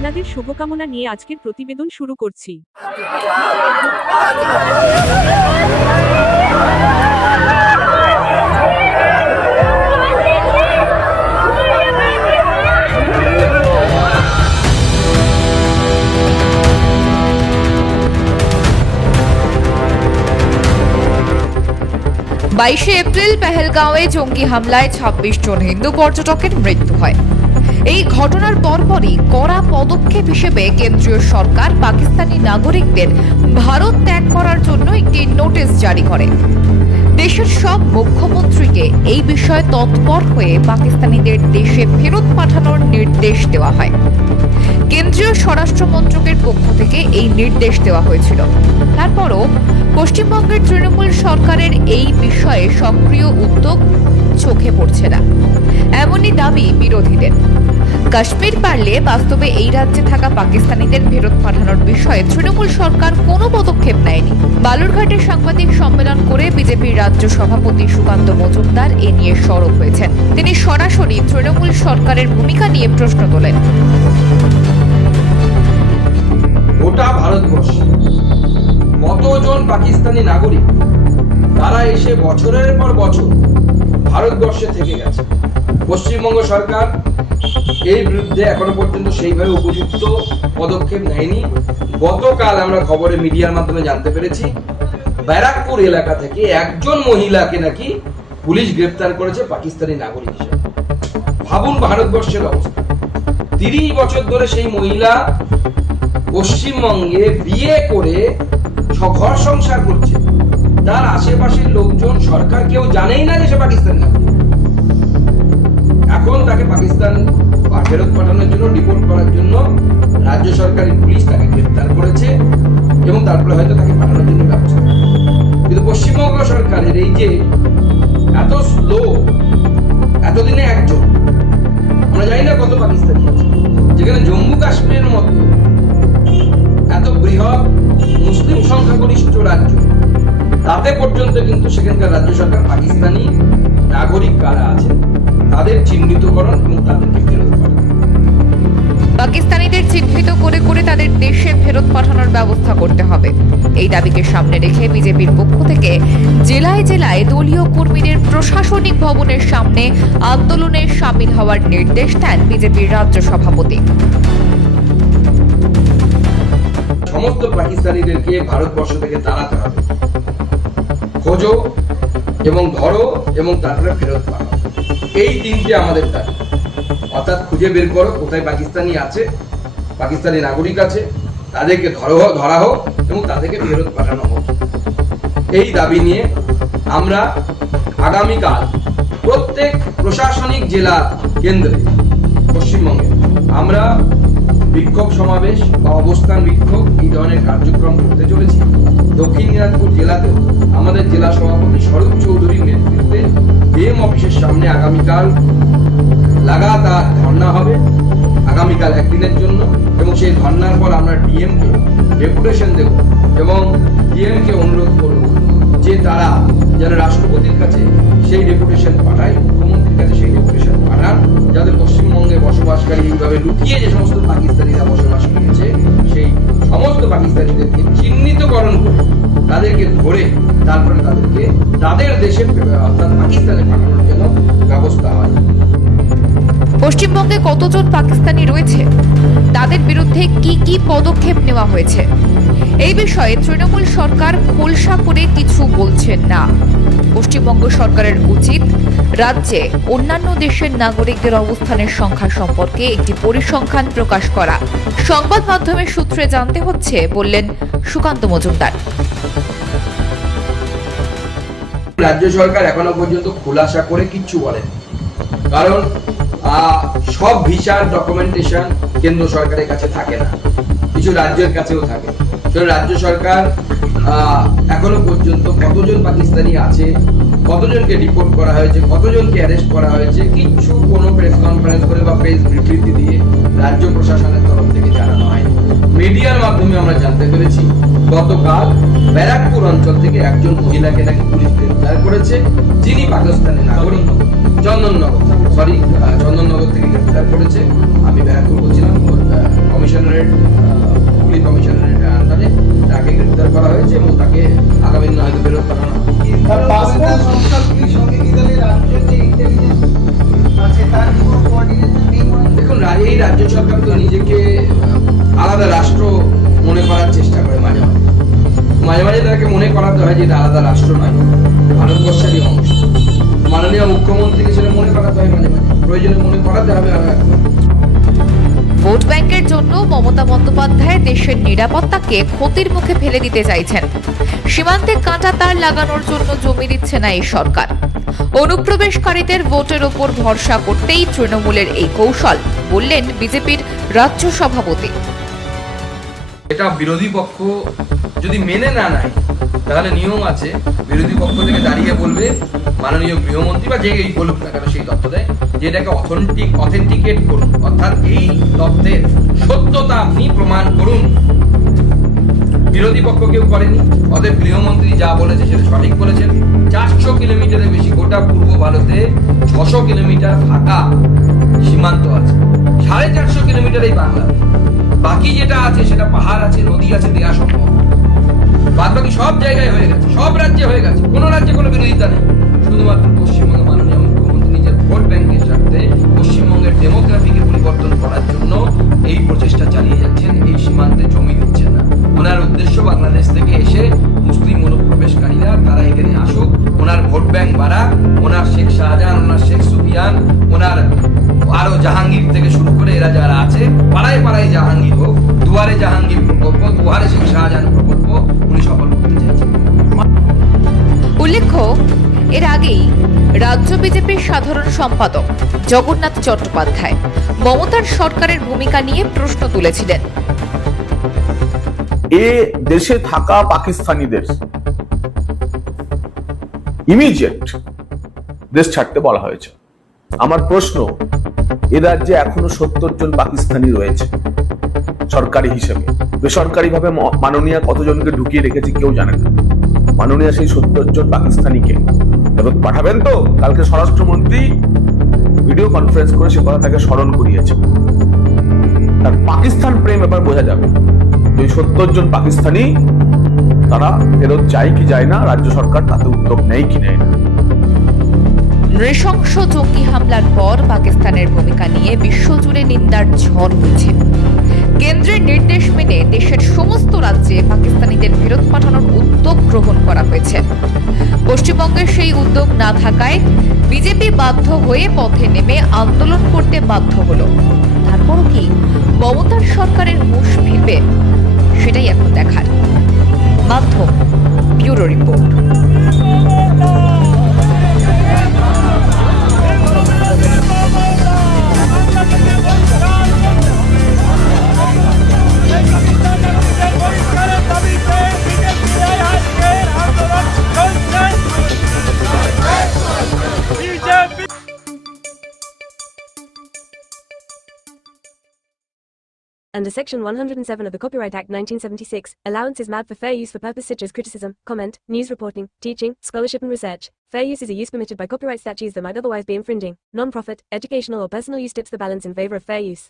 আপনাদের শুভকামনা নিয়ে আজকের প্রতিবেদন শুরু করছি। বাইশে এপ্রিল পেহেলগাঁওয়ে জঙ্গি হামলায় ২৬ জন হিন্দু পর্যটকের মৃত্যু হয়। এই ঘটনার পরপরই কড়া পদক্ষেপ হিসেবে কেন্দ্রীয় সরকার পাকিস্তানি নাগরিকদের ভারত ত্যাগ করার জন্য একটি নোটিশ জারি করে। দেশের সব মুখ্যমন্ত্রীকে এই বিষয়ে তৎপর হয়ে পাকিস্তানিদের দেশে ফেরত পাঠানোর নির্দেশ দেওয়া হয়। কেন্দ্রীয় স্বরাষ্ট্র মন্ত্রকের পক্ষ থেকে এই নির্দেশ দেওয়া হয়েছিল। তারপরও পশ্চিমবঙ্গের তৃণমূল সরকারের এই বিষয়ে সক্রিয় উদ্যোগ চোখে পড়ছে না, এমনই দাবি বিরোধীদের। কাশ্মীর পারলে বাস্তবে এই রাজ্যে থাকা পাকিস্তানিদের ফেরত পাঠানোর বিষয়ে তৃণমূল সরকার কোনো পদক্ষেপ নেয়নি। বালুরঘাটে সাংবাদিক সম্মেলন করে বিজেপির রাজ্য সভাপতি সুকান্ত মজুমদার এ নিয়ে সরব হয়েছেন। তিনি সরাসরি তৃণমূল সরকারের ভূমিকা নিয়ে প্রশ্ন তোলেন। গোটা ভারতবর্ষে কতজন পাকিস্তানি নাগরিক তারা এসে বছরের পর বছর ভারতবর্ষে থেকে গেছে। পশ্চিমবঙ্গ সরকার এর বিরুদ্ধে এখনো পর্যন্ত সেইভাবে উপযুক্ত পদক্ষেপ নেয়নি। গতকাল আমরা খবরে মিডিয়ার মাধ্যমে জানতে পেরেছি ব্যারাকপুর এলাকা থেকে একজন মহিলাকে নাকি পুলিশ গ্রেফতার করেছে পাকিস্তানি নাগরিক হিসেবে। ভাবুন ভারতবর্ষের অবস্থা। 30 বছর ধরে সেই মহিলা পশ্চিমবঙ্গে বিয়ে করে ঘর সংসার করছে। তার আশেপাশের লোকজন, সরকার কেউ জানেই না যে সে পাকিস্তানি নাগরিক। এখন তাকে পাকিস্তান ফেরত পাঠানোর জন্য, ডিপোর্ট করার জন্য রাজ্য সরকারি পুলিশ তাকে গ্রেফতার করেছে এবং তারপরে হয়তো তাকে পাঠানোর জন্য ব্যবস্থা। কিন্তু পশ্চিমবঙ্গ সরকারের এই যে এত স্লো, এতদিনে একজন, আমরা জানি না কত পাকিস্তানি আছে, যেখানে জম্মু কাশ্মীরের মতো এত বৃহৎ মুসলিম সংখ্যাগরিষ্ঠ রাজ্য, তাতে পর্যন্ত কিন্তু সেখানকার রাজ্য সরকার পাকিস্তানি নাগরিক কারা আছে তাদের চিহ্নিতকরণ এবং তাদেরকে ফেরত পাঠানো। পাকিস্তানিদের চিহ্নিত করে করে তাদের দেশে ফেরত পাঠানোর ব্যবস্থা করতে হবে। এই দাবিকে সামনে রেখে বিজেপির পক্ষ থেকে জেলায় জেলায় দলীয় কর্মীদের প্রশাসনিক ভবনের সামনে আন্দোলনে সামিল হওয়ার নির্দেশ দেন বিজেপির রাজ্য সভাপতি। সমস্ত পাকিস্তানিদেরকে ভারতবর্ষ থেকে তাড়াতে হবে। খোঁজো এবং ধরো এবং তারপরে ফেরত পাঠাও, এই তিনটে আমাদের দাবি। অর্থাৎ খুঁজে বের করো কোথায় পাকিস্তানি আছে, পাকিস্তানি নাগরিক আছে, তাদেরকে ধরা হোক এবং তাদেরকে ফেরত পাঠানো হোক। এই দাবি নিয়ে আমরা আগামীকাল প্রত্যেক প্রশাসনিক জেলা কেন্দ্রে পশ্চিমবঙ্গে আমরা বিক্ষোভ সমাবেশ বা অবস্থান বিক্ষোভ এই ধরনের কার্যক্রম করতে চলেছি। দক্ষিণ দিনাজপুর জেলাতেও আমাদের জেলা সভাপতি স্বরূপ চৌধুরীর নেতৃত্বে ডিএম অফিসের সামনে আগামীকাল লাগাতার ধর্ণা হবে, আগামীকাল একদিনের জন্য। এবং সেই ধর্ণার পর আমরা ডিএমকে ডেপুটেশন দেব এবং ডিএমকে অনুরোধ করব যে তারা যেন রাষ্ট্রপতির কাছে সেই ডেপুটেশন পাঠায়, মুখ্যমন্ত্রীর কাছে সেই ডেপুটেশন পাঠান, যাতে পশ্চিমবঙ্গে বসবাসকারী এইভাবে লুকিয়ে যে সমস্ত পাকিস্তানিরা বসবাস করেছে সেই সমস্ত পাকিস্তানিদেরকে চিহ্নিতকরণ করে তাদেরকে ধরে তারপরে তাদেরকে তাদের দেশে অর্থাৎ পাকিস্তানে পাঠানোর জন্য ব্যবস্থা হয়। পশ্চিমবঙ্গে কতজন পাকিস্তানি রয়েছে, তাদের বিরুদ্ধে কি কি পদক্ষেপ নেওয়া হয়েছে, এই বিষয়ে তৃণমূল সরকার খোলসা করে কিছু বলছেন না। পশ্চিমবঙ্গ সরকারের উচিত রাজ্যে অন্যান্য দেশের নাগরিকদের অবস্থানের সংখ্যা সম্পর্কে একটি পরিসংখ্যান প্রকাশ করা। সংবাদ মাধ্যমের সূত্রে জানতে হচ্ছে, বললেন সুকান্ত মজুমদার। রাজ্য সরকার এখনো পর্যন্ত খোলাসা করে কিচ্ছু বলেন, কারণ সব ভিসার ডকুমেন্টেশন কেন্দ্র সরকারের কাছে থাকে না, কিছু রাজ্যের কাছেও থাকে। রাজ্য সরকার এখনো পর্যন্ত কতজন পাকিস্তানি আছে, কতজনকে ডিপোর্ট করা হয়েছে, কতজনকে অ্যারেস্ট করা হয়েছে, কিচ্ছু কোনো প্রেস কনফারেন্স করে বা প্রেস বিবৃতি দিয়ে রাজ্য প্রশাসনের তরফ থেকে জানানো হয়নি। মিডিয়ার মাধ্যমে আমরা জানতে পেরেছি গতকাল ব্যারাকপুর অঞ্চল থেকে একজন মহিলাকে নাকি পুলিশ গ্রেফতার করেছে, যিনি পাকিস্তানি নাগরিক। চন্দননগর থেকে গ্রেফতার করেছে। আমি ব্যারাকপুর বলছিলাম, কমিশনারেট পুলিশ কমিশনারেট আন্ডারে তাকে গ্রেফতার করা হয়েছে এবং তাকে আগামী দিনে হয়তো ফেরত পাঠানো হবে। দেখুন, এই রাজ্য সরকার তো নিজেকে আলাদা রাষ্ট্র মনে করার চেষ্টা করে মাঝে মাঝে তাকে মনে করাতে হয় যে এটা আলাদা রাষ্ট্র নয়, ভারতবর্ষেরই অংশ। মাননীয় মুখ্যমন্ত্রীকে সেটা মনে করাতে হয়, মাঝে প্রয়োজনে মনে করাতে হবে। ভোট ব্যাংকের জন্য মমতা বন্দ্যোপাধ্যায় দেশের নিরাপত্তাকে ক্ষতির মুখে ফেলে দিতে চাইছেন। সীমান্তে কাঁটা তার লাগানোর জন্য জমি দিচ্ছে না এই সরকার। অনুপ্রবেশকারীদের ভোটের উপর ভরসা করতেই তৃণমূলের এই কৌশল, বললেন বিজেপির রাজ্য সভাপতি। এটা বিরোধী পক্ষ যদি মেনে না নেয়, তাহলে নিয়ম আছে, বিরোধী পক্ষ থেকে দাঁড়িয়ে বলবে মাননীয় গৃহমন্ত্রী বা যে এই বলুক না কেন সেই তথ্য দেয় যে এটাকে অথেন্টিকেট করুন, অর্থাৎ এই তথ্যের সত্যতা আপনি প্রমাণ করুন। বিরোধী পক্ষ কেউ করেনি, অতএব গৃহমন্ত্রী যা বলেছে সেটা সঠিক বলেছেন। 400 কিলোমিটারের বেশি, গোটা পূর্ব ভারতে 600 কিলোমিটার ফাঁকা সীমান্ত আছে, 450 কিলোমিটারই বাংলা। বাকি যেটা আছে সেটা পাহাড় আছে, নদী আছে, দেয়া সম্ভব। বাদ বাকি সব জায়গায় হয়ে গেছে, সব রাজ্যে হয়ে গেছে, কোনো রাজ্যে কোনো বিরোধিতা নেই। শুধুমাত্র পশ্চিমবঙ্গ মাননীয় মুখ্যমন্ত্রী নিজের ভোট ব্যাংকের স্বার্থে পশ্চিমবঙ্গের ডেমোগ্রাফিকে পরিবর্তন করার জন্য এই প্রচেষ্টা চালিয়ে যাচ্ছেন। এই সীমান্তে জমি দিচ্ছেন না। ওনার উদ্দেশ্য বাংলাদেশ থেকে এসে মুসলিম অনুপ্রবেশকারীরা তারা এখানে আসুক, ওনার ভোট ব্যাংক বাড়াক, ওনার শেখ শাহজাহান, ওনার শেখ সুফিয়ান, ওনার আরো জাহাঙ্গীর থেকে শুরু করে এরা যারা আছে, পাড়ায় পাড়ায় জাহাঙ্গীর হোক, দুয়ারে জাহাঙ্গীর প্রকল্প, দুয়ারে শেখ শাহজাহান প্রকল্প উনি সফল করতে চাইছেন। উল্লেখ্য, এর আগেই রাজ্য বিজেপির সাধারণ সম্পাদক জগন্নাথ চট্টোপাধ্যায় মমতার সরকারের ভূমিকা নিয়ে প্রশ্ন তুলেছিলেন। এ দেশে থাকা পাকিস্তানিদের ইমিডিয়েট দেশ ছাড়তে বলা হয়েছে। আমার প্রশ্ন, এ রাজ্যে এখনো 70 জন পাকিস্তানি রয়েছে সরকারি হিসেবে। বেসরকারি ভাবে মাননীয় কতজনকে ঢুকিয়ে রেখেছে কেউ জানে না। মাননীয় সেই 70 জন পাকিস্তানিকে ফেরত পাঠাবেন তো? কালকে স্বরাষ্ট্রমন্ত্রী ভিডিও কনফারেন্স করে সে কথা তাকে স্মরণ করিয়েছে। তার পাকিস্তান প্রেম এবার বোঝা যাবে। ওই 70 জন পাকিস্তানি তারা ফেরত যায় কি যায় না, রাজ্য সরকার তাতে উদ্যোগ নেয় কি নেয় না। নৃশংস জঙ্গি হামলার পর পাকিস্তানের ভূমিকা নিয়ে বিশ্বজুড়ে নিন্দার ঝড় বইছে। কেন্দ্রের নির্দেশ মেনে দেশের সমস্ত রাজ্যে পাকিস্তানিদের ফেরত পাঠানোর উদ্যোগ গ্রহণ করা হয়েছে। পশ্চিমবঙ্গের সেই উদ্যোগ না থাকায় বিজেপি বাধ্য হয়ে পথে নেমে আন্দোলন করতে বাধ্য হলো। তারপরও কি মমতার সরকারের হুঁশ ফিরবে? সেটাই এখন দেখার। মাধ্যম bureau report. Under Section 107 of the Copyright Act 1976, allowance is made for fair use for purposes such as criticism, comment, news reporting, teaching, scholarship and research. Fair use is a use permitted by copyright statutes that might otherwise be infringing. Non-profit, educational or personal use tips the balance in favor of fair use.